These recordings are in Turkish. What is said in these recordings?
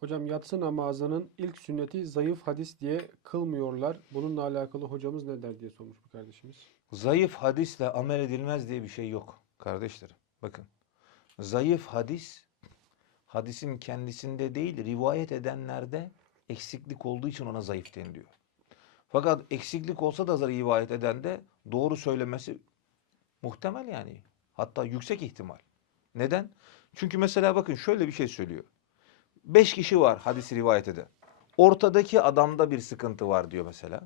Hocam yatsı namazının ilk sünneti zayıf hadis diye kılmıyorlar. Bununla alakalı hocamız ne der diye sormuş bir kardeşimiz. Zayıf hadisle amel edilmez diye bir şey yok kardeşlerim. Bakın. Zayıf hadis hadisin kendisinde değil rivayet edenlerde eksiklik olduğu için ona zayıf deniliyor. Fakat eksiklik olsa da rivayet edende doğru söylemesi muhtemel yani. Hatta yüksek ihtimal. Neden? Çünkü mesela bakın şöyle bir şey söylüyor. Beş kişi var hadisi rivayet eden. Ortadaki adamda bir sıkıntı var diyor mesela.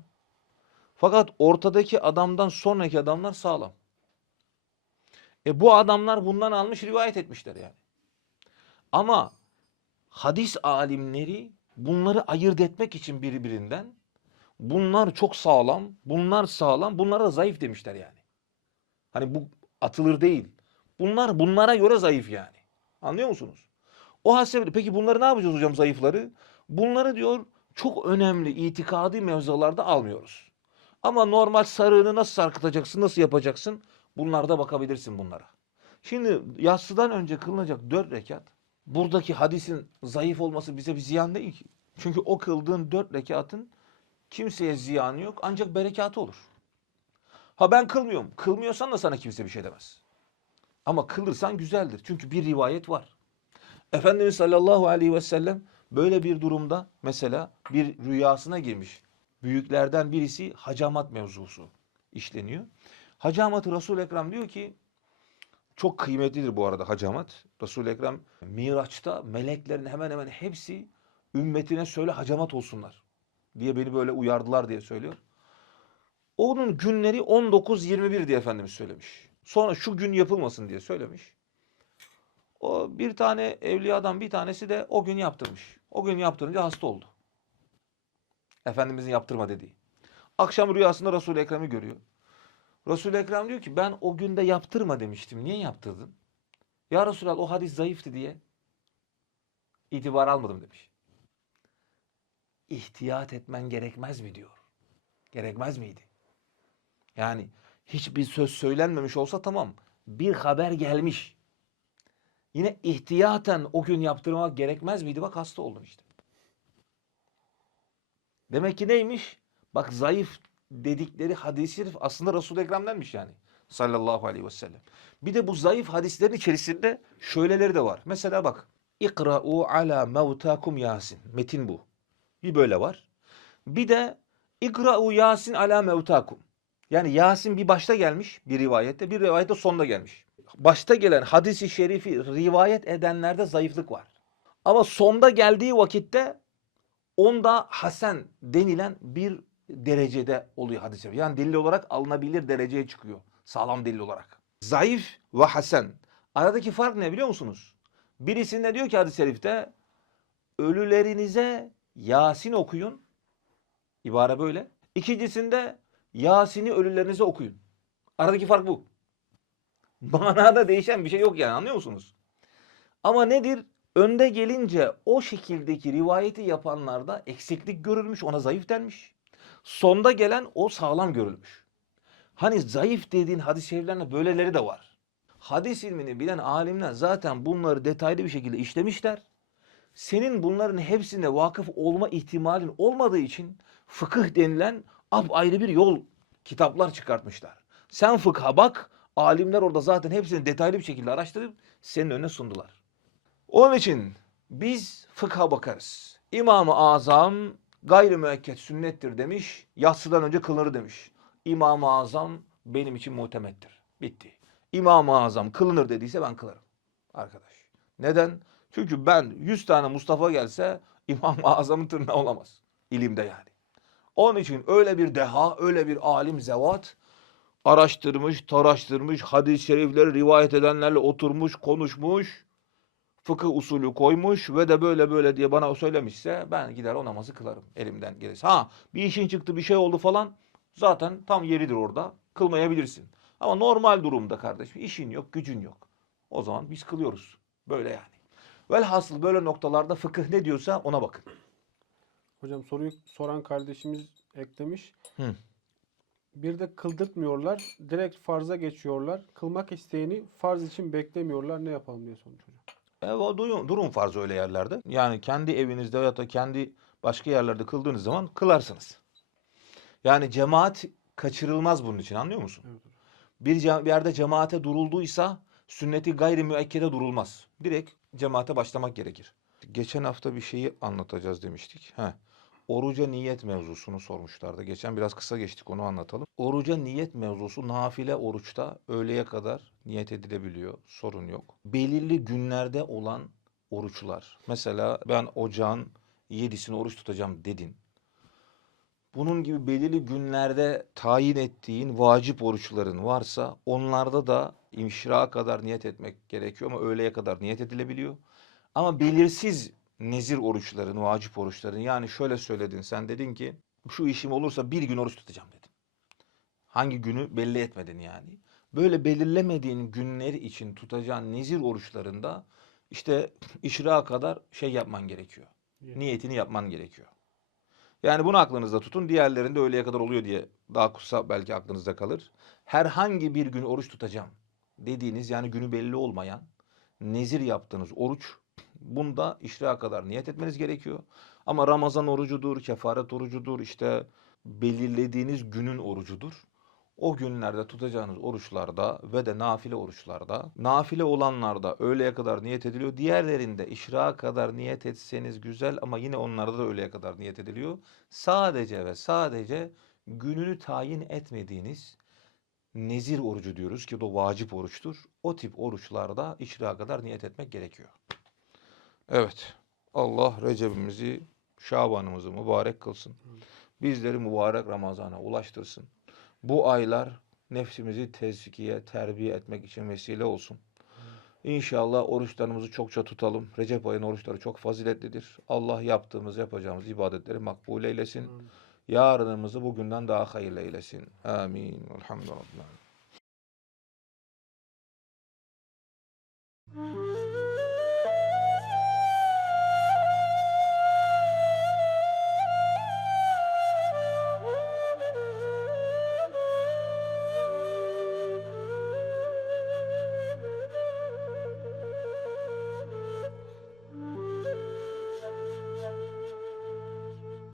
Fakat ortadaki adamdan sonraki adamlar sağlam. E bu adamlar bundan almış rivayet etmişler yani. Ama hadis alimleri bunları ayırt etmek için birbirinden bunlar çok sağlam, bunlar sağlam, bunlara da zayıf demişler yani. Hani bu atılır değil. Bunlar bunlara göre zayıf yani. Anlıyor musunuz? O hasebiyle peki bunları ne yapacağız hocam zayıfları? Bunları diyor çok önemli itikadi mevzularda almıyoruz. Ama normal sarığını nasıl sarkıtacaksın, nasıl yapacaksın? Bunlarda bakabilirsin bunlara. Şimdi yatsıdan önce kılınacak dört rekat buradaki hadisin zayıf olması bize bir ziyan değil ki. Çünkü o kıldığın dört rekatın kimseye ziyanı yok ancak berekatı olur. Ha ben kılmıyorum. Kılmıyorsan da sana kimse bir şey demez. Ama kılırsan güzeldir. Çünkü bir rivayet var. Efendimiz sallallahu aleyhi ve sellem böyle bir durumda mesela bir rüyasına girmiş. Büyüklerden birisi hacamat mevzusu işleniyor. Hacamatı Resul-i Ekrem diyor ki çok kıymetlidir bu arada hacamat. Resul-i Ekrem Miraç'ta meleklerin hemen hemen hepsi ümmetine söyle hacamat olsunlar diye beni böyle uyardılar diye söylüyor. Onun günleri 19-21 diye Efendimiz söylemiş. Sonra şu gün yapılmasın diye söylemiş. O bir tane evliyadan bir tanesi de o gün yaptırmış. O gün yaptırınca hasta oldu. Efendimizin yaptırma dediği. Akşam rüyasında Resul-i Ekrem'i görüyor. Resul-i Ekrem diyor ki ben o günde yaptırma demiştim. Niye yaptırdın? Ya Resulallah o hadis zayıftı diye itibar almadım demiş. İhtiyat etmen gerekmez mi diyor. Gerekmez miydi? Yani hiçbir söz söylenmemiş olsa tamam. Bir haber gelmiş. Yine ihtiyaten o gün yaptırmak gerekmez miydi? Bak hasta oldun işte. Demek ki neymiş? Bak zayıf dedikleri hadis-i şerif aslında Resul-i Ekrem'denmiş yani. Sallallahu aleyhi ve sellem. Bir de bu zayıf hadislerin içerisinde şöyleleri de var. Mesela bak. İkra'u ala mevtakum Yasin. Metin bu. Bir böyle var. Bir de İkra'u Yasin ala mevtakum. Yani Yasin bir başta gelmiş bir rivayette, bir rivayette sonda gelmiş. Başta gelen hadisi şerifi rivayet edenlerde zayıflık var. Ama sonda geldiği vakitte onda hasen denilen bir derecede oluyor hadis-i şerif. Yani delil olarak alınabilir dereceye çıkıyor. Sağlam delil olarak. Zayıf ve hasen. Aradaki fark ne biliyor musunuz? Birisinde diyor ki hadis-i şerifte ölülerinize Yasin okuyun. İbare böyle. İkincisinde Yasin'i ölülerinize okuyun. Aradaki fark bu. Manada değişen bir şey yok yani anlıyor musunuz? Ama nedir? Önde gelince o şekildeki rivayeti yapanlarda eksiklik görülmüş, ona zayıf denmiş. Sonda gelen o sağlam görülmüş. Hani zayıf dediğin hadis-i şeriflerinde böyleleri de var. Hadis ilmini bilen alimler zaten bunları detaylı bir şekilde işlemişler. Senin bunların hepsine vakıf olma ihtimalin olmadığı için fıkıh denilen ayrı bir yol kitaplar çıkartmışlar. Sen fıkha bak, alimler orada zaten hepsini detaylı bir şekilde araştırıp senin önüne sundular. Onun için biz fıkha bakarız. İmam-ı Azam gayri müekket sünnettir demiş, yatsıdan önce kılınır demiş. İmam-ı Azam benim için muhtemettir. Bitti. İmam-ı Azam kılınır dediyse ben kılarım. Arkadaş. Neden? Çünkü ben 100 tane Mustafa gelse İmam-ı Azam'ın tırnağı olamaz. İlimde yani. Onun için öyle bir deha, öyle bir alim zevat araştırmış, taraştırmış, hadis-i şerifleri rivayet edenlerle oturmuş, konuşmuş, fıkıh usulü koymuş ve de böyle böyle diye bana söylemişse ben gider o namazı kılarım elimden gelirse. Ha bir işin çıktı bir şey oldu falan zaten tam yeridir orada kılmayabilirsin. Ama normal durumda kardeşim işin yok, gücün yok. O zaman biz kılıyoruz. Böyle yani. Velhasıl böyle noktalarda fıkıh ne diyorsa ona bakın. Hocam soruyu soran kardeşimiz eklemiş. Hı. Bir de kıldırtmıyorlar. Direkt farza geçiyorlar. Kılmak isteyeni farz için beklemiyorlar. Ne yapalım diye sormuş hocam. E, o durum, durum farz öyle yerlerde. Yani kendi evinizde veyahut da kendi başka yerlerde kıldığınız zaman kılarsınız. Yani cemaat kaçırılmaz bunun için anlıyor musun? Evet. Bir, bir yerde cemaate durulduysa sünneti gayri müekkede durulmaz. Direkt cemaate başlamak gerekir. Geçen hafta bir şeyi anlatacağız demiştik. Heh. Oruca niyet mevzusunu sormuşlardı. Geçen biraz kısa geçtik onu anlatalım. Oruca niyet mevzusu nafile oruçta öğleye kadar niyet edilebiliyor. Sorun yok. Belirli günlerde olan oruçlar. Mesela ben ocağın yedisini oruç tutacağım dedin. Bunun gibi belirli günlerde tayin ettiğin vacip oruçların varsa onlarda da imşira kadar niyet etmek gerekiyor ama öğleye kadar niyet edilebiliyor. Ama belirsiz nezir oruçların, vacip oruçların yani şöyle söyledin sen dedin ki şu işim olursa bir gün oruç tutacağım dedin. Hangi günü belli etmedin yani. Böyle belirlemediğin günleri için tutacağın nezir oruçlarında işte işra kadar şey yapman gerekiyor. Niyet. Niyetini yapman gerekiyor. Yani bunu aklınızda tutun. Diğerlerinde öğleye kadar oluyor diye daha kısa belki aklınızda kalır. Herhangi bir gün oruç tutacağım dediğiniz yani günü belli olmayan nezir yaptığınız oruç bunda işra kadar niyet etmeniz gerekiyor. Ama Ramazan orucudur, kefaret orucudur, işte belirlediğiniz günün orucudur. O günlerde tutacağınız oruçlarda ve de nafile oruçlarda, nafile olanlarda öğleye kadar niyet ediliyor. Diğerlerinde işrağa kadar niyet etseniz güzel ama yine onlarda da öğleye kadar niyet ediliyor. Sadece ve sadece gününü tayin etmediğiniz nezir orucu diyoruz ki o vacip oruçtur. O tip oruçlarda işrağa kadar niyet etmek gerekiyor. Evet. Allah Recep'imizi, Şaban'ımızı mübarek kılsın. Bizleri mübarek Ramazan'a ulaştırsın. Bu aylar nefsimizi tezkiye, terbiye etmek için vesile olsun. İnşallah oruçlarımızı çokça tutalım. Recep ayının oruçları çok faziletlidir. Allah yaptığımız, yapacağımız ibadetleri makbul eylesin. Yarınımızı bugünden daha hayırlı eylesin. Amin. Elhamdülillah.